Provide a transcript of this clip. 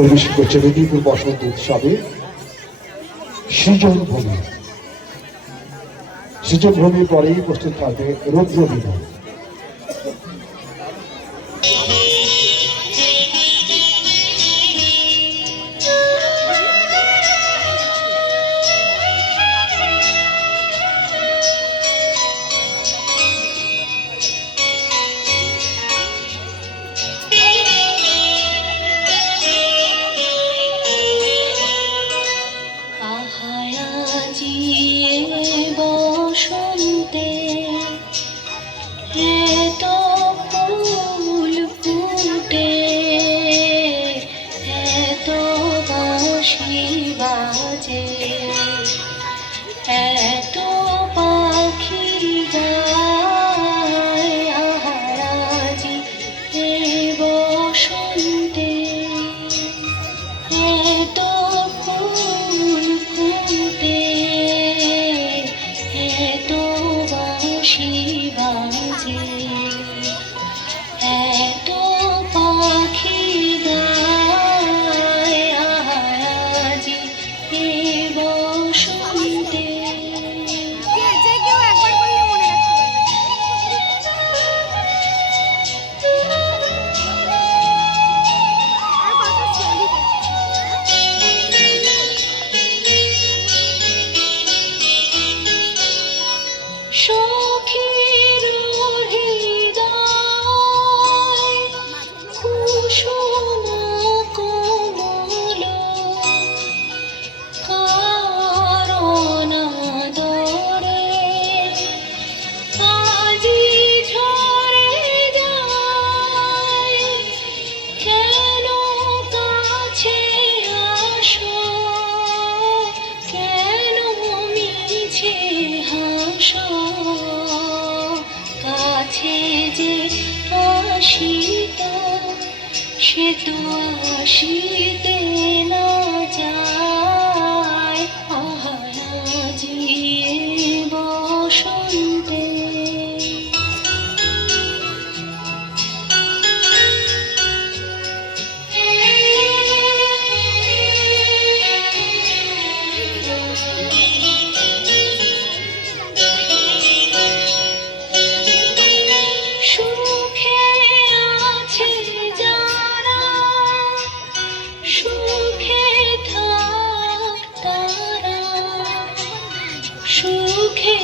পরিবেশন করছে মেদিনীপুর বসন্ত উৎসবে সৃজন ভূমি। সৃজন ভূমির পরেই প্রস্তুত থাকবে রৌদ্র বিনয়। এত পাখি গায় আহারাজি এ বসন্তে, এত ফুল ফুটে, এত বাঁশি বাজে, এত পাখি গায় আহারাজি এ বসন্তে। সখীর হৃদয় কুসুম কোমল, কারণ আদরে আজি ঝরে যায়। কেন কাছে আসো, কেন মিছে হাসো, কাছে যে আসিত সে তো আসিতে না যায়। আহারাজি এ বসন্তে। সুখে আছে যারা, সুখে থাক তারা, সুখে